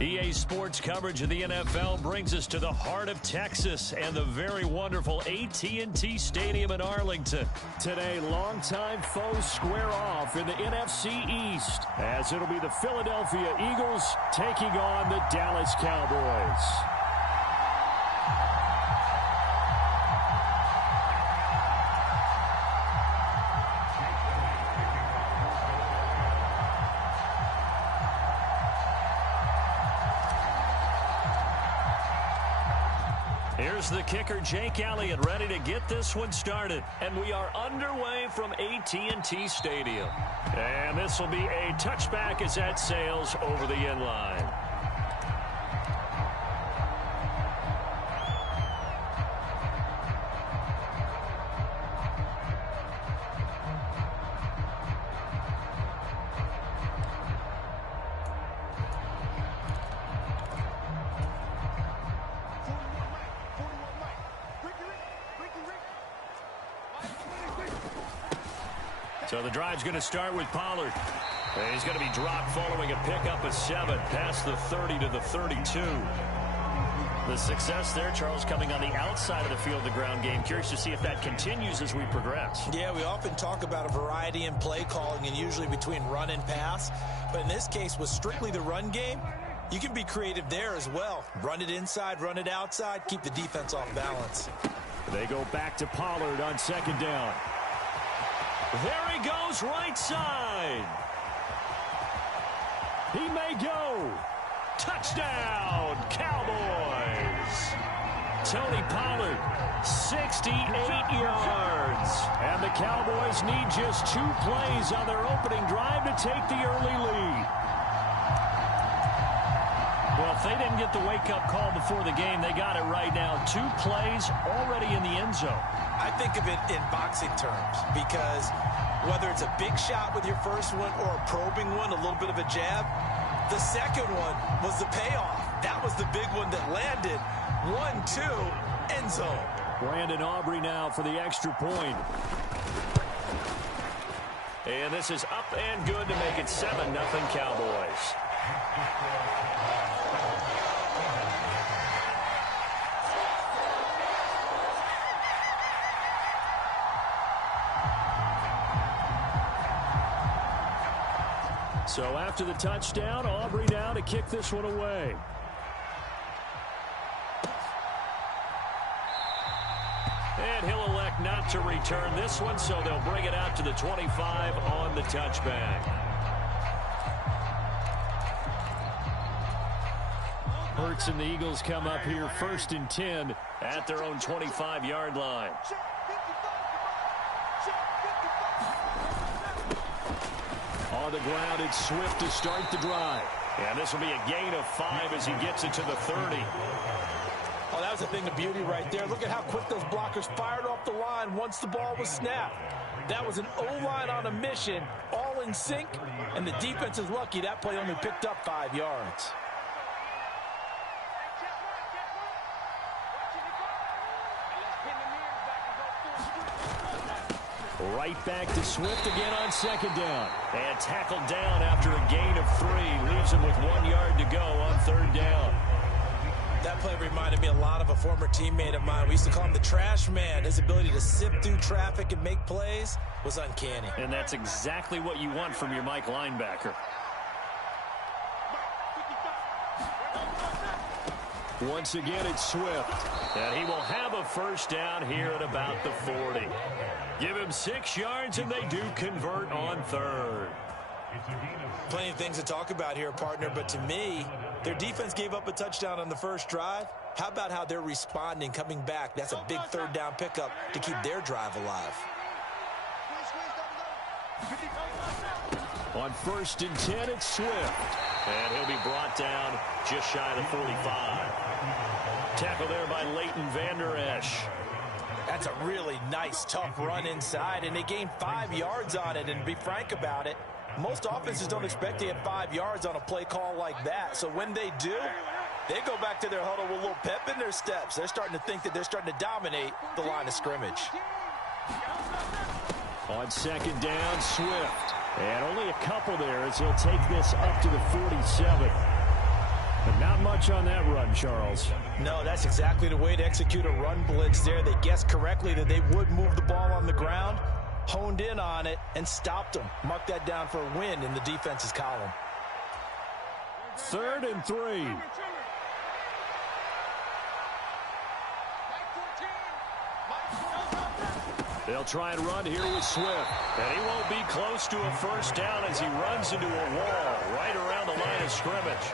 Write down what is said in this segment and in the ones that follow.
EA Sports coverage of the NFL brings us to the heart of Texas and the very wonderful AT&T Stadium in Arlington. Today, longtime foes square off in the NFC East, as it'll be the Philadelphia Eagles taking on the Dallas Cowboys. Here's the kicker, Jake Elliott, ready to get this one started. And we are underway from AT&T Stadium. And this will be a touchback as that sails over the end line. So the drive's going to start with Pollard. And he's going to be dropped following a pickup of 7 past the 30 to the 32. The success there, Charles, coming on the outside of the field, the ground game. Curious to see if that continues as we progress. Yeah, we often talk about a variety in play calling and usually between run and pass. But in this case, with strictly the run game, you can be creative there as well. Run it inside, run it outside, keep the defense off balance. They go back to Pollard on second down. There he goes, right side. He may go. Touchdown, Cowboys. Tony Pollard, 68 yards. And the Cowboys need just 2 plays on their opening drive to take the early lead. Well, if they didn't get the wake-up call before the game, they got it right now. 2 plays already in the end zone. I think of it in boxing terms because whether it's a big shot with your first one or a probing one, a little bit of a jab, the second one was the payoff. That was the big one that landed. 1-2, end zone. Brandon Aubrey now for the extra point. And this is up and good to make it 7-0 Cowboys. So after the touchdown, Aubrey now to kick this one away. And he'll elect not to return this one, so they'll bring it out to the 25 on the touchback. Hurts and the Eagles come up here 1st and 10 at their own 25-yard line. On the ground, it's Swift to start the drive. And this will be a gain of 5 as he gets it to the 30. Oh, that was a thing of beauty right there. Look at how quick those blockers fired off the line once the ball was snapped. That was an O-line on a mission, all in sync, and the defense is lucky that play only picked up 5 yards. Right back to Swift again on second down. And tackled down after a gain of 3. Leaves him with 1 yard to go on 3rd down. That play reminded me a lot of a former teammate of mine. We used to call him the trash man. His ability to sift through traffic and make plays was uncanny. And that's exactly what you want from your Mike linebacker. Once again, it's Swift. And he will have a first down here at about the 40. Give him 6 yards, and they do convert on 3rd. Plenty of things to talk about here, partner, but to me, their defense gave up a touchdown on the first drive. How about how they're responding, coming back? That's a big 3rd down pickup to keep their drive alive. On 1st and 10, it's Swift. And he'll be brought down just shy of the 45. Tackle there by Leighton Vander Esch. That's a really nice, tough run inside, and they gained 5 yards on it. And to be frank about it, most offenses don't expect to get 5 yards on a play call like that. So when they do, they go back to their huddle with a little pep in their steps. They're starting to think that they're starting to dominate the line of scrimmage. On second down, Swift. And only a couple there as he'll take this up to the 47. But not much on that run, Charles. No, that's exactly the way to execute a run blitz there. They guessed correctly that they would move the ball on the ground, honed in on it, and stopped them. Mark that down for a win in the defense's column. 3rd and 3. They'll try and run here with Swift. And he won't be close to a first down as he runs into a wall right around the line of scrimmage.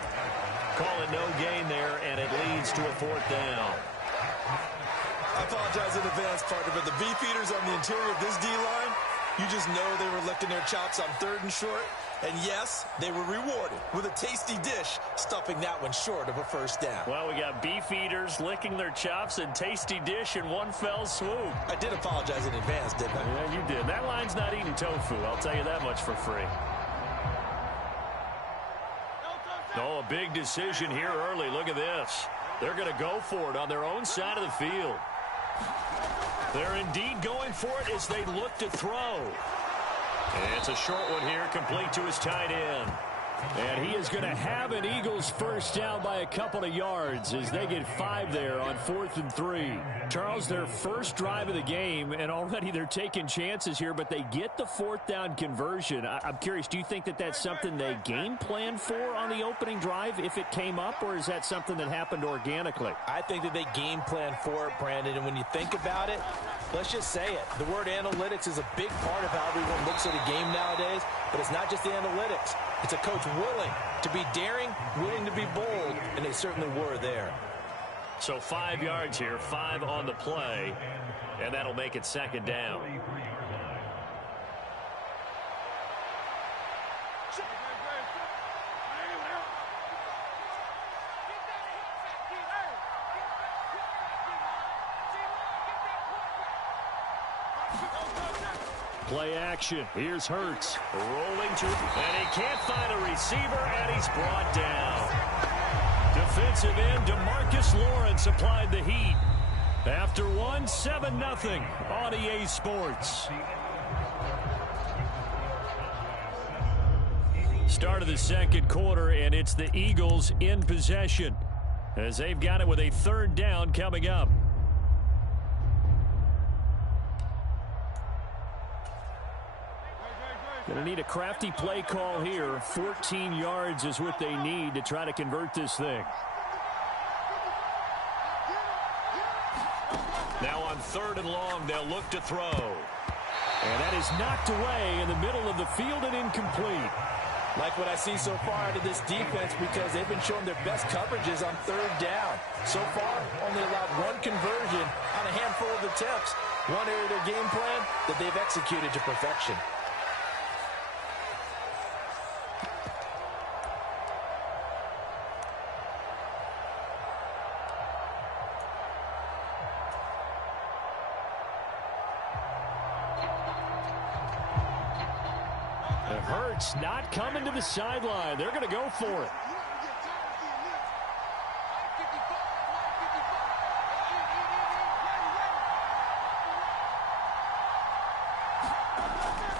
Call it no gain there, and it leads to a 4th down. I apologize in advance, partner, but the beefeaters on the interior of this D-line, you just know they were licking their chops on 3rd and short. And yes, they were rewarded with a tasty dish, stuffing that one short of a first down. Well, we got beef eaters licking their chops and tasty dish in one fell swoop. I did apologize in advance, didn't I? Yeah, you did. That line's not eating tofu, I'll tell you that much for free. Oh, a big decision here early. Look at this. They're going to go for it on their own side of the field. They're indeed going for it as they look to throw. And it's a short one here, complete to his tight end. And he is going to have an Eagles first down by a couple of yards as they get 5 there on 4th and 3. Charles, their first drive of the game, and already they're taking chances here, but they get the 4th down conversion. I'm curious, do you think that that's something they game planned for on the opening drive if it came up, or is that something that happened organically? I think that they game planned for it, Brandon, and when you think about it, let's just say it. The word analytics is a big part of how everyone looks at a game nowadays, but it's not just the analytics. It's a coach willing to be daring, willing to be bold, and they certainly were there. So 5 yards here, 5 on the play, and that'll make it 2nd down. Play action. Here's Hurts. Rolling to, and he can't find a receiver, and he's brought down. Defensive end DeMarcus Lawrence applied the heat. After 7-0 on EA Sports. Start of the 2nd quarter, and it's the Eagles in possession as they've got it with a 3rd down coming up. Going to need a crafty play call here. 14 yards is what they need to try to convert this thing. Now on 3rd and long, they'll look to throw. And that is knocked away in the middle of the field and incomplete. Like what I see so far out of this defense, because they've been showing their best coverages on 3rd down. So far, only allowed 1 conversion on a handful of attempts. One area of their game plan that they've executed to perfection. Hurts not coming to the sideline. They're going to go for it.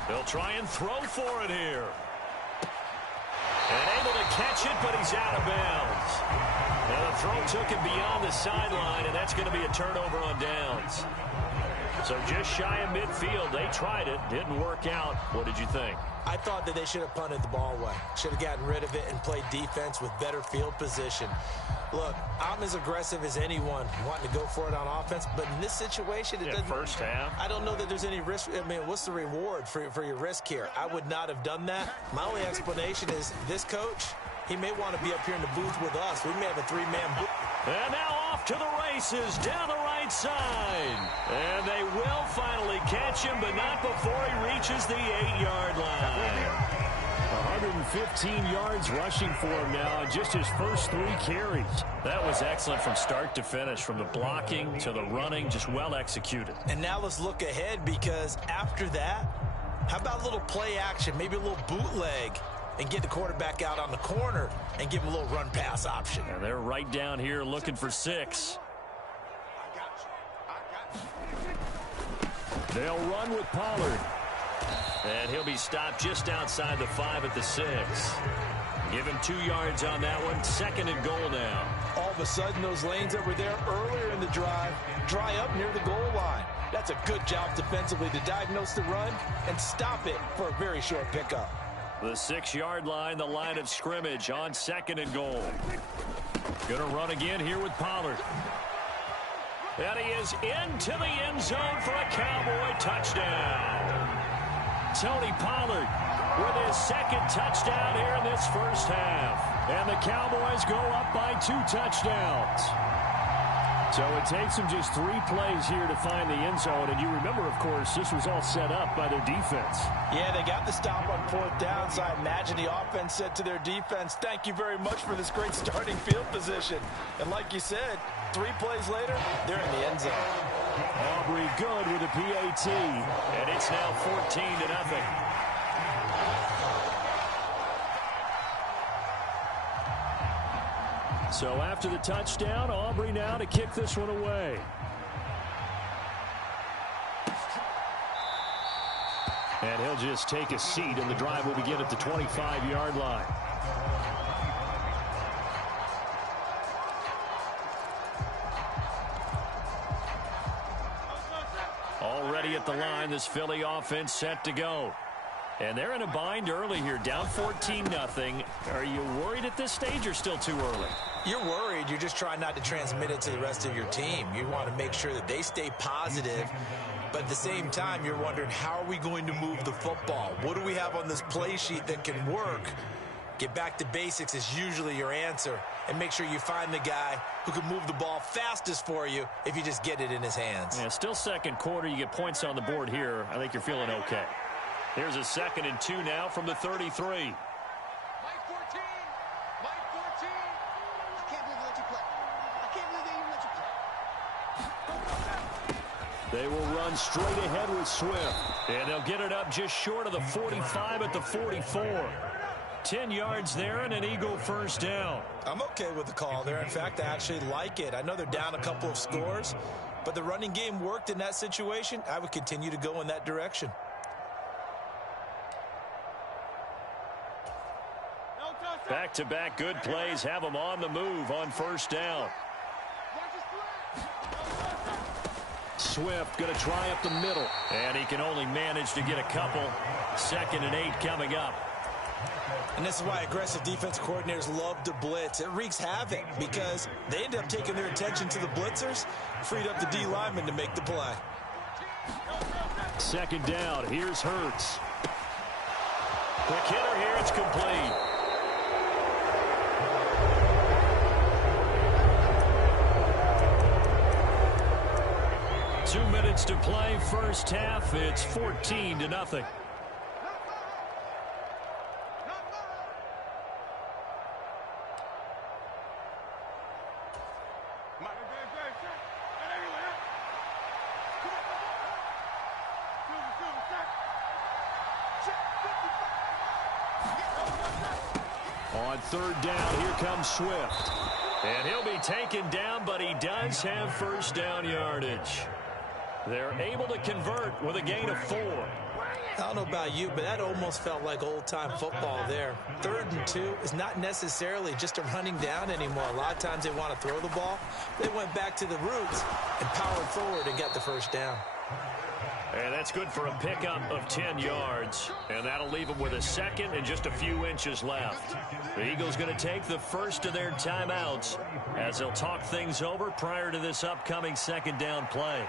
They'll try and throw for it here. And able to catch it, but he's out of bounds. And the throw took him beyond the sideline, and that's going to be a turnover on downs. So just shy of midfield. They tried it. Didn't work out. What did you think? I thought that they should have punted the ball away. Should have gotten rid of it and played defense with better field position. Look, I'm as aggressive as anyone wanting to go for it on offense, but in this situation, it doesn't. First half. I don't know that there's any risk. I mean, what's the reward for your risk here? I would not have done that. My only explanation is this coach, he may want to be up here in the booth with us. We may have a 3-man booth. And now off to the races down the right side. And they will finally catch him, but not before he reaches the 8-yard line. 115 yards rushing for him now on just his first 3 carries. That was excellent from start to finish, from the blocking to the running, just well executed. And now let's look ahead, because after that, how about a little play action, maybe a little bootleg, and get the quarterback out on the corner and give him a little run-pass option. And they're right down here looking for 6. They'll run with Pollard. And he'll be stopped just outside the 5 at the 6. Give him 2 yards on that one. 2nd and goal now. All of a sudden, those lanes that were there earlier in the drive dry up near the goal line. That's a good job defensively to diagnose the run and stop it for a very short pickup. The 6-yard line, the line of scrimmage on 2nd and goal. Going to run again here with Pollard. And he is into the end zone for a Cowboy touchdown. Tony Pollard with his 2nd touchdown here in this first half. And the Cowboys go up by 2 touchdowns. So it takes them just 3 plays here to find the end zone. And you remember, of course, this was all set up by their defense. Yeah, they got the stop on 4th down, so I imagine the offense said to their defense, thank you very much for this great starting field position. And like you said, 3 plays later, they're in the end zone. Aubrey good with a PAT. And it's now 14-0. So after the touchdown, Aubrey now to kick this one away. And he'll just take a seat, and the drive will begin at the 25-yard line. Already at the line, this Philly offense set to go. And they're in a bind early here, down 14-0. Are you worried at this stage or still too early? You're worried. You're just trying not to transmit it to the rest of your team. You want to make sure that they stay positive. But at the same time, you're wondering, how are we going to move the football? What do we have on this play sheet that can work? Get back to basics is usually your answer. And make sure you find the guy who can move the ball fastest for you if you just get it in his hands. Yeah, still 2nd quarter. You get points on the board here. I think you're feeling okay. Here's a 2nd and 2 now from the 33. Mike 14. Mike 14. I can't believe they let you play. I can't believe they even let you play. They will run straight ahead with Swift. And they'll get it up just short of the 45 at the 44. 10 yards there and an Eagle first down. I'm okay with the call there. In fact, I actually like it. I know they're down a couple of scores, but the running game worked in that situation. I would continue to go in that direction. Back-to-back good plays have them on the move on first down. Swift going to try up the middle. And he can only manage to get a couple. 2nd and 8 coming up. And this is why aggressive defense coordinators love to blitz. It wreaks havoc because they end up taking their attention to the blitzers, freed up the D lineman to make the play. 2nd down. Here's Hurts. The killer here, it's complete. Two minutes to play, first half. It's 14-0. On 3rd down, here comes Swift. And he'll be taken down, but he does have first down yardage. They're able to convert with a gain of 4. I don't know about you, but that almost felt like old-time football there. 3rd and 2 is not necessarily just a running down anymore. A lot of times they want to throw the ball. They went back to the roots and powered forward and got the first down. And that's good for a pickup of 10 yards. And that'll leave them with a 2nd and just a few inches left. The Eagles going to take the first of their timeouts as they'll talk things over prior to this upcoming 2nd down play.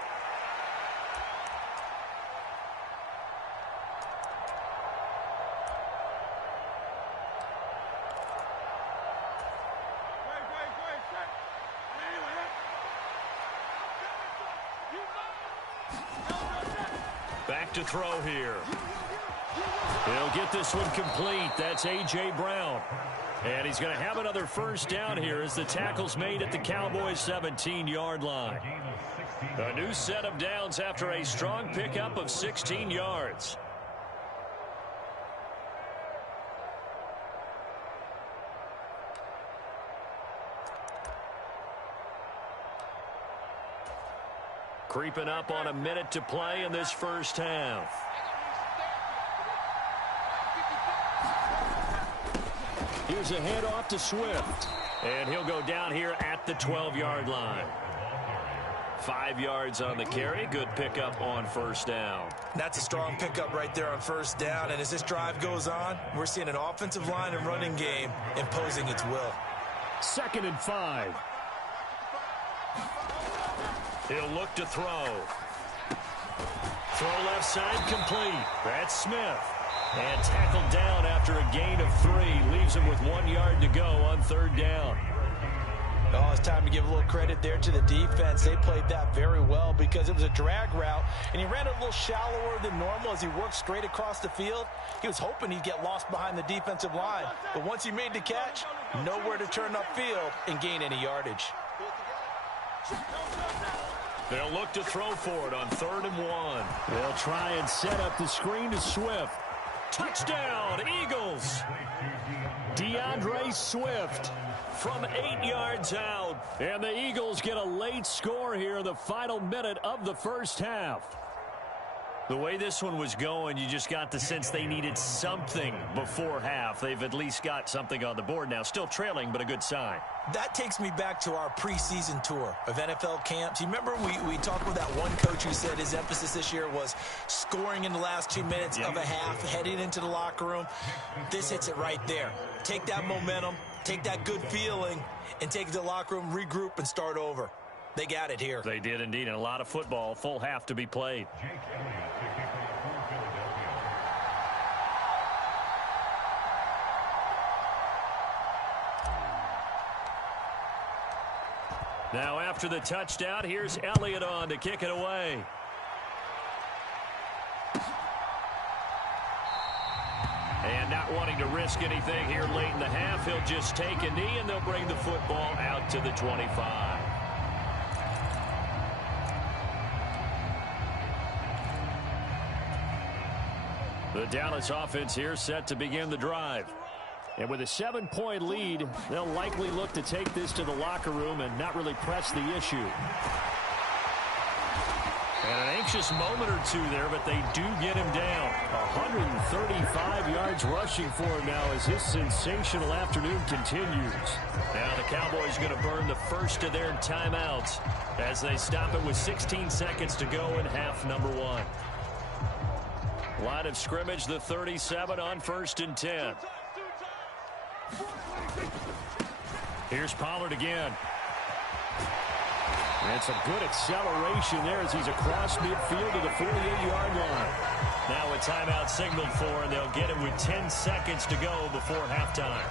Back to throw here. He'll get this one complete. That's A.J. Brown. And he's going to have another first down here as the tackle's made at the Cowboys' 17-yard line. A new set of downs after a strong pickup of 16 yards. Creeping up on a minute to play in this first half. Here's a handoff to Swift. And he'll go down here at the 12-yard line. 5 yards on the carry. Good pickup on first down. That's a strong pickup right there on first down. And as this drive goes on, we're seeing an offensive line and running game imposing its will. 2nd and 5. He'll look to throw. Throw left side complete. That's Smith. And tackled down after a gain of 3. Leaves him with 1 yard to go on 3rd down. Oh, it's time to give a little credit there to the defense. They played that very well because it was a drag route, and he ran a little shallower than normal as he worked straight across the field. He was hoping he'd get lost behind the defensive line, but once he made the catch, nowhere to turn upfield and gain any yardage. They'll look to throw for it on 3rd and 1. They'll try and set up the screen to Swift. Touchdown, Eagles! DeAndre Swift from 8 yards out. And the Eagles get a late score here in the final minute of the first half. The way this one was going, you just got the sense they needed something before half. They've at least got something on the board now. Still trailing, but a good sign. That takes me back to our preseason tour of NFL camps. You remember we talked with that one coach who said his emphasis this year was scoring in the last 2 minutes of a half, heading into the locker room. This hits it right there. Take that momentum, take that good feeling, and take it to the locker room, regroup, and start over. They got it here. They did indeed, and a lot of football, full half to be played. Now after the touchdown, here's Elliott on to kick it away. And not wanting to risk anything here late in the half, he'll just take a knee and they'll bring the football out to the 25. The Dallas offense here set to begin the drive. And with a 7-point lead, they'll likely look to take this to the locker room and not really press the issue. And an anxious moment or two there, but they do get him down. 135 yards rushing for him now as his sensational afternoon continues. Now the Cowboys going to burn the first of their timeouts as they stop it with 16 seconds to go in half number 1. Line of scrimmage, the 37 on 1st and 10. Here's Pollard again. And some good acceleration there as he's across midfield to the 48-yard line. Now a timeout signaled for, and they'll get it with 10 seconds to go before halftime.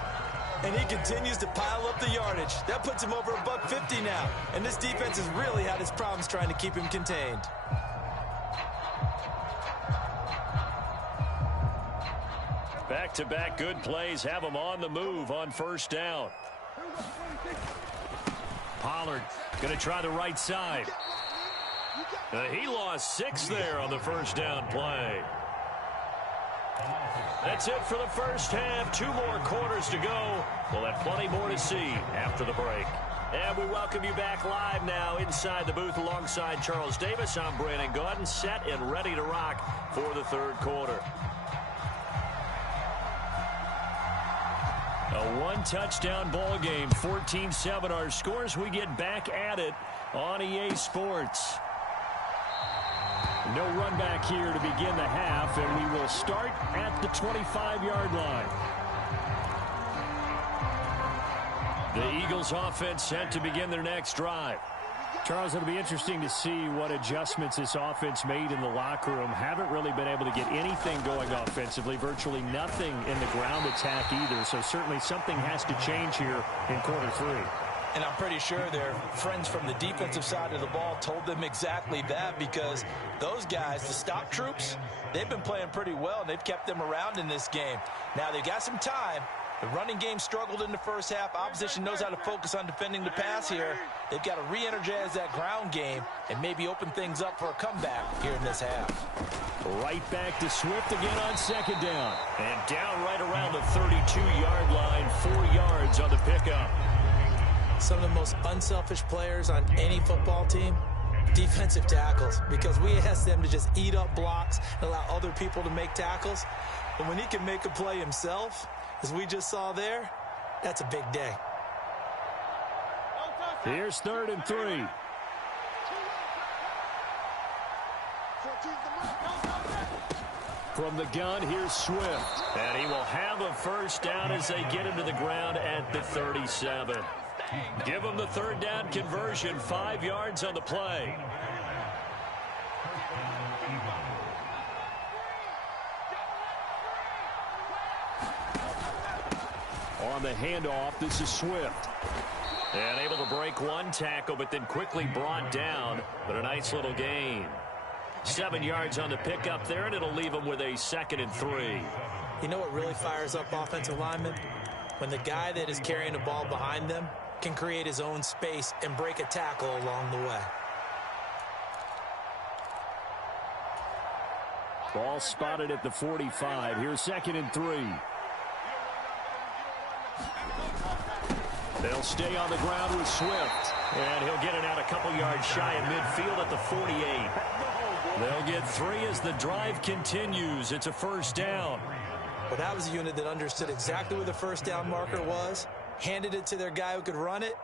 And he continues to pile up the yardage. That puts him over $150 now. And this defense has really had its problems trying to keep him contained. Back-to-back good plays have him on the move on first down. Pollard going to try the right side. He lost 6 there on the first down play. That's it for the first half. 2 more quarters to go. We'll have plenty more to see after the break. And we welcome you back live now inside the booth alongside Charles Davis. I'm Brandon Gaudin, set and ready to rock for the 3rd quarter. A 1-touchdown ball game, 14-7 our scores. We get back at it on EA Sports. No run back here to begin the half, and we will start at the 25-yard line. The Eagles offense set to begin their next drive. Charles, it'll be interesting to see what adjustments this offense made in the locker room. Haven't really been able to get anything going offensively, virtually nothing in the ground attack either. So certainly something has to change here in quarter 3. And I'm pretty sure their friends from the defensive side of the ball told them exactly that, because those guys, the stop troops, they've been playing pretty well, and they've kept them around in this game. Now they've got some time. The running game struggled in the first half. Opposition knows how to focus on defending the pass here. They've got to re-energize that ground game and maybe open things up for a comeback here in this half. Right back to Swift again on 2nd down. And down right around the 32-yard line, 4 yards on the pickup. Some of the most unselfish players on any football team, defensive tackles, because we ask them to just eat up blocks and allow other people to make tackles. But when he can make a play himself, as we just saw there, That's a big day. Here's 3rd and 3. From the gun, here's Swift. And he will have a first down as they get him to the ground at the 37. Give him the 3rd down conversion, 5 yards on the play. On the handoff, this is Swift. And able to break one tackle, but then quickly brought down. But a nice little gain. 7 yards on the pickup there, and it'll leave them with a 2nd and 3. You know what really fires up offensive linemen? When the guy that is carrying the ball behind them can create his own space and break a tackle along the way. Ball spotted at the 45. Here's 2nd and 3. They'll stay on the ground with Swift. And he'll get it out a couple yards shy of midfield at the 48. They'll get 3 as the drive continues. It's a first down. But that was a unit that understood exactly where the first down marker was, handed it to their guy who could run it,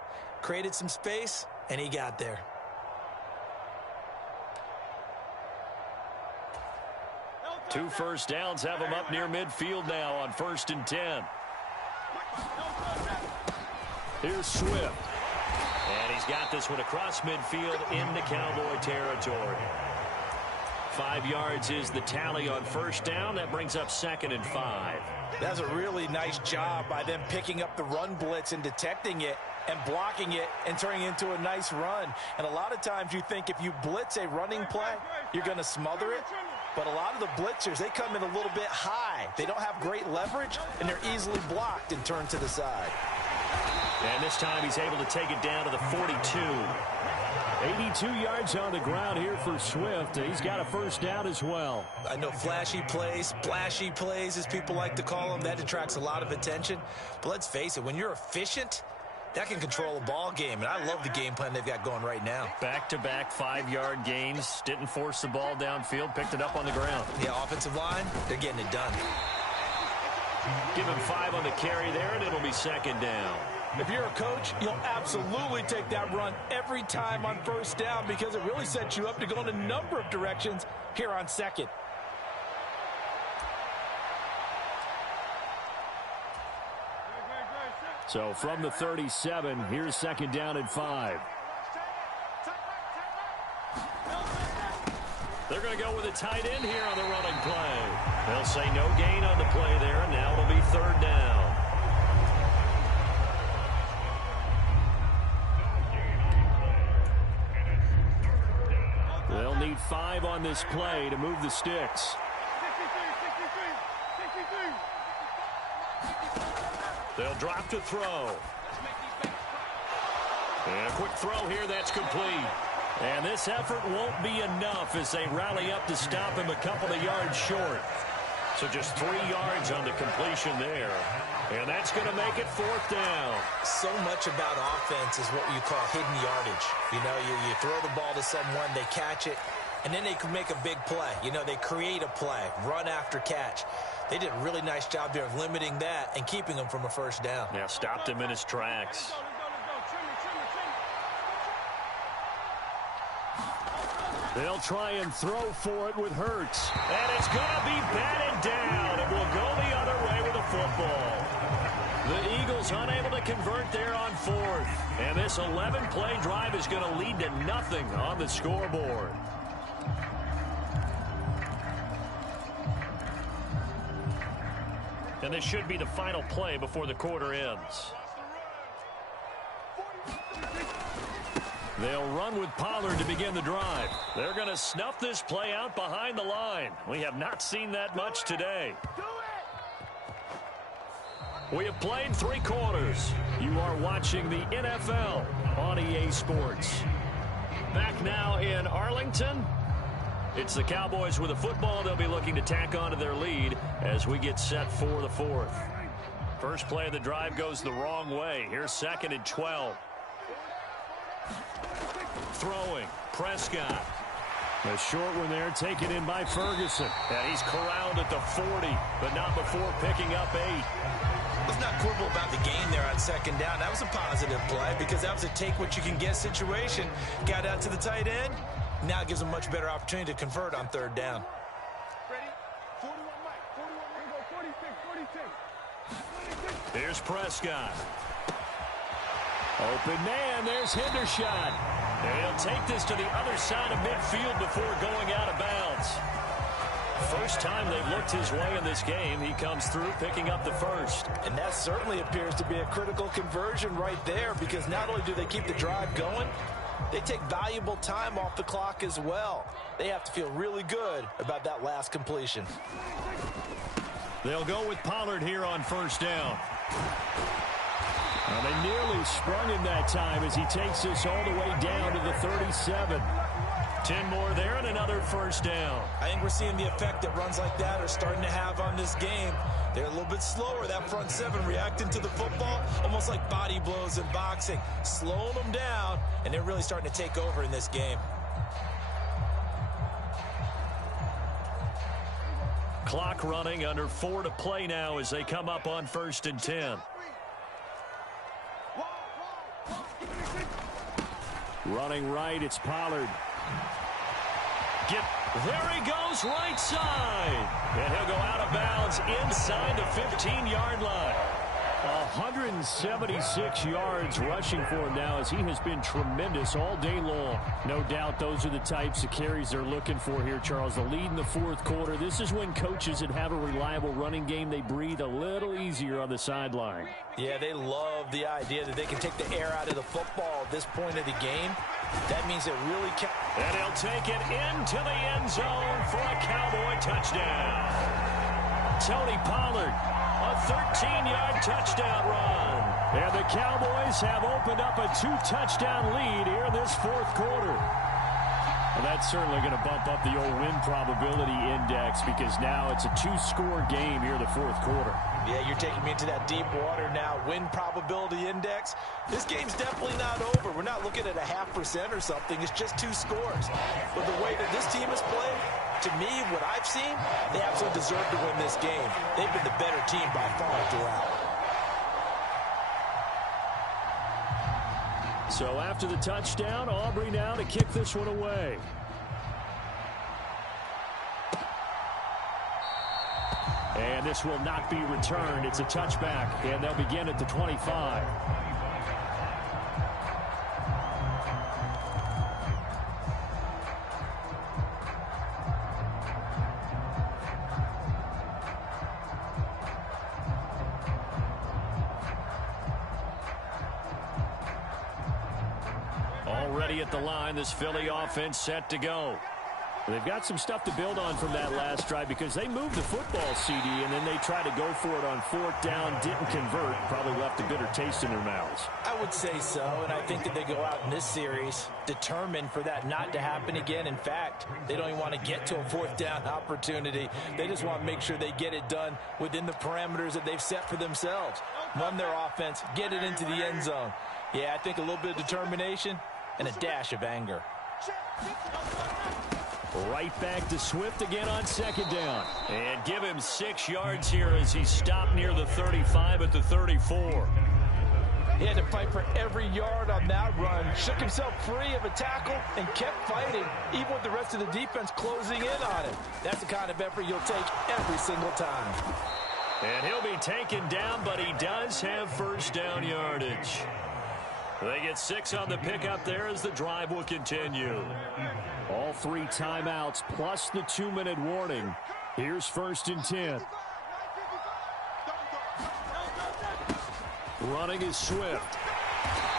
created some space, and he got there. Two first downs have him up near midfield now on 1st and 10. Here's Swift. And he's got this one across midfield into Cowboy territory. 5 yards is the tally on first down. That brings up 2nd and 5. That's a really nice job by them picking up the run blitz and detecting it and blocking it and turning it into a nice run. And a lot of times you think if you blitz a running play, you're going to smother it. But a lot of the blitzers, they come in a little bit high. They don't have great leverage, and they're easily blocked and turned to the side. And this time he's able to take it down to the 42. 82 yards on the ground here for Swift. He's got a first down as well. I know flashy plays, splashy plays, as people like to call them, that attracts a lot of attention. But let's face it, when you're efficient, that can control a ball game. And I love the game plan they've got going right now. Back-to-back 5-yard gains. Didn't force the ball downfield. Picked it up on the ground. Yeah, offensive line, they're getting it done. Give him 5 on the carry there, and it'll be 2nd down. If you're a coach, you'll absolutely take that run every time on first down because it really sets you up to go in a number of directions here on 2nd. So from the 37, here's 2nd down and 5. They're going to go with a tight end here on the running play. They'll say no gain on the play there, and now it'll be 3rd down. They'll need 5 on this play to move the sticks. They'll drop to throw. And a quick throw here, that's complete. And this effort won't be enough as they rally up to stop him a couple of yards short. So just 3 yards on the completion there. And that's going to make it 4th down. So much about offense is what you call hidden yardage. You know, you throw the ball to someone, they catch it, and then they can make a big play. You know, they create a play, run after catch. They did a really nice job there of limiting that and keeping him from a first down. Yeah, stopped him in his tracks. They'll try and throw for it with Hurts. And it's going to be batted down. It will go the other way with the football. The Eagles unable to convert there on 4th. And this 11-play drive is going to lead to nothing on the scoreboard. And this should be the final play before the quarter ends. They'll run with Pollard to begin the drive. They're going to snuff this play out behind the line. We have not seen that much today. We have played 3 quarters. You are watching the NFL on EA Sports. Back now in Arlington. It's the Cowboys with the football. They'll be looking to tack on to their lead as we get set for the 4th. First play of the drive goes the wrong way. Here's 2nd and 12. Throwing, Prescott. A short one there, taken in by Ferguson. And he's corralled at the 40, but not before picking up 8. Let's not quibble about the game there on second down. That was a positive play because that was a take-what-you-can-get situation. Got out to the tight end. Now it gives them a much better opportunity to convert on third down. Ready? 41 Mike. 46. Here's Prescott. Open man, there's Hendershot. And he'll take this to the other side of midfield before going out of bounds. First time they've looked his way in this game. He comes through picking up the first. And that certainly appears to be a critical conversion right there because not only do they keep the drive going, they take valuable time off the clock as well. They have to feel really good about that last completion. They'll go with Pollard here on first down. Well, they nearly sprung him that time as he takes this all the way down to the 37. 10 more there and another first down. I think we're seeing the effect that runs like that are starting to have on this game. They're a little bit slower, that front seven, reacting to the football, almost like body blows in boxing, slowing them down, and they're really starting to take over in this game. Clock running, under 4 to play now as they come up on 1st and 10. Running right, it's Pollard. There he goes, right side. And he'll go out of bounds inside the 15-yard line. 176 yards rushing for him now as he has been tremendous all day long. No doubt those are the types of carries they're looking for here, Charles. The lead in the fourth quarter. This is when coaches that have a reliable running game, they breathe a little easier on the sideline. Yeah, they love the idea that they can take the air out of the football at this point of the game. That means it really can. And he'll take it into the end zone for a Cowboy touchdown. Tony Pollard, a 13-yard touchdown run. And the Cowboys have opened up a 2-touchdown lead here in this fourth quarter. Well, that's certainly going to bump up the old win probability index because now it's a 2-score game here in the fourth quarter. Yeah, you're taking me into that deep water now. Win probability index. This game's definitely not over. We're not looking at a 0.5% or something. It's just 2 scores. But the way that this team has played, to me, what I've seen, they absolutely deserve to win this game. They've been the better team by far throughout. So after the touchdown, Aubrey now to kick this one away. And this will not be returned. It's a touchback, and they'll begin at the 25. Already at the line, this Philly offense set to go. They've got some stuff to build on from that last drive because they moved the football, CD, and then they tried to go for it on 4th down, didn't convert, probably left a bitter taste in their mouths. I would say so, and I think that they go out in this series determined for that not to happen again. In fact, they don't even want to get to a 4th down opportunity. They just want to make sure they get it done within the parameters that they've set for themselves. Run their offense, get it into the end zone. Yeah, I think a little bit of determination and a dash of anger. Right back to Swift again on 2nd down. And give him 6 yards here as he stopped near the 35 at the 34. He had to fight for every yard on that run. Shook himself free of a tackle and kept fighting, even with the rest of the defense closing in on him. That's the kind of effort you'll take every single time. And he'll be taken down, but he does have first down yardage. They get 6 on the pickup there as the drive will continue. All 3 timeouts plus the 2-minute warning. Here's 1st and 10. Running is Swift.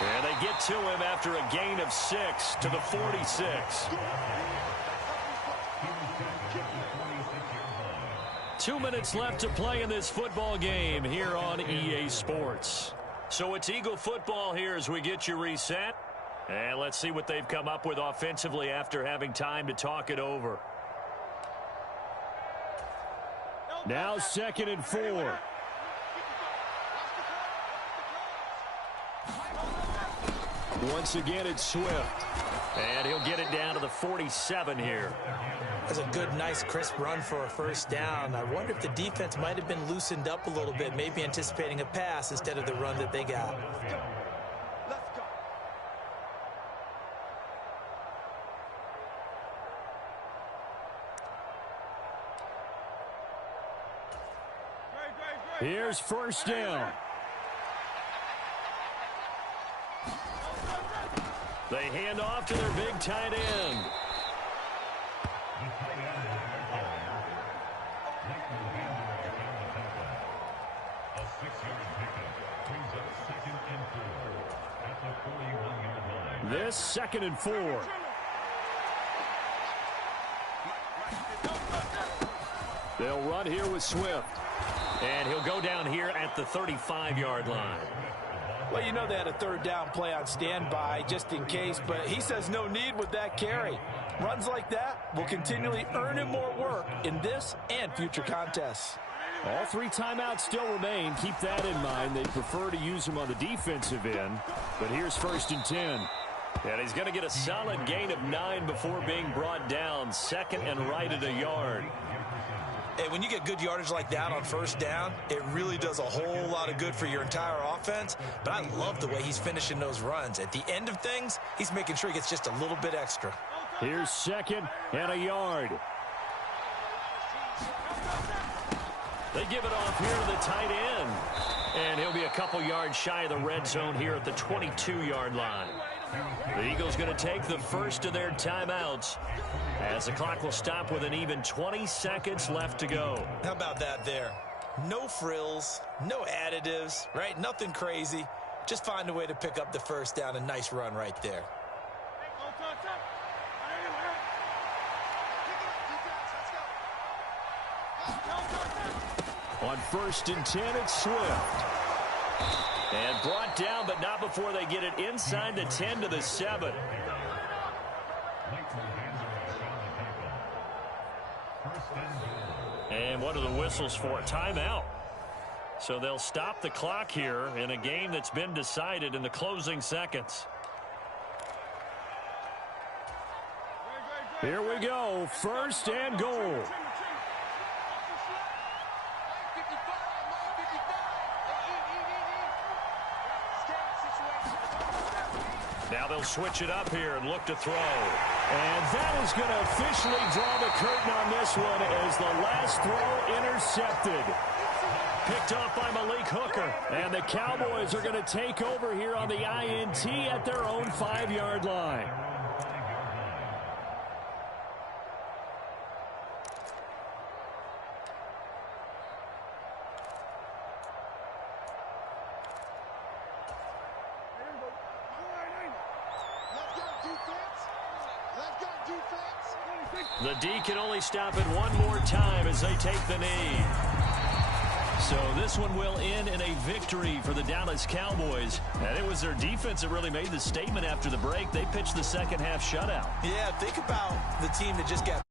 And they get to him after a gain of 6 to the 46. 2 minutes left to play in this football game here on EA Sports. So it's Eagle football here as we get you reset. And let's see what they've come up with offensively after having time to talk it over. Now 2nd and 4. Once again, it's Swift. And he'll get it down to the 47 here. That's a good, nice, crisp run for a first down. I wonder if the defense might have been loosened up a little bit, maybe anticipating a pass instead of the run that they got. Let's go. Here's first down. They hand off to their big tight end. This 2nd and 4. They'll run here with Swift. And he'll go down here at the 35-yard line. Well, you know they had a third down play on standby just in case, but he says no need with that carry. Runs like that will continually earn him more work in this and future contests. All 3 timeouts still remain. Keep that in mind. They prefer to use him on the defensive end. But here's 1st and 10. And he's going to get a solid gain of 9 before being brought down. 2nd and right at a yard. Hey, when you get good yardage like that on first down, it really does a whole lot of good for your entire offense. But I love the way he's finishing those runs. At the end of things, he's making sure he gets just a little bit extra. Here's 2nd and a yard. They give it off here to the tight end. And he'll be a couple yards shy of the red zone here at the 22-yard line. The Eagles going to take the first of their timeouts as the clock will stop with an even 20 seconds left to go. How about that there? No frills, no additives, right? Nothing crazy. Just find a way to pick up the first down. A nice run right there. On 1st and 10, it's Swift. And brought down, but not before they get it inside the 10 to the 7. And what are the whistles for? Timeout. So they'll stop the clock here in a game that's been decided in the closing seconds. Here we go. 1st and goal. Now they'll switch it up here and look to throw. And that is going to officially draw the curtain on this one as the last throw intercepted. Picked off by Malik Hooker. And the Cowboys are going to take over here on the INT at their own 5-yard line. The D can only stop it one more time as they take the knee. So this one will end in a victory for the Dallas Cowboys. And it was their defense that really made the statement after the break. They pitched the second half shutout. Yeah, think about the team that just got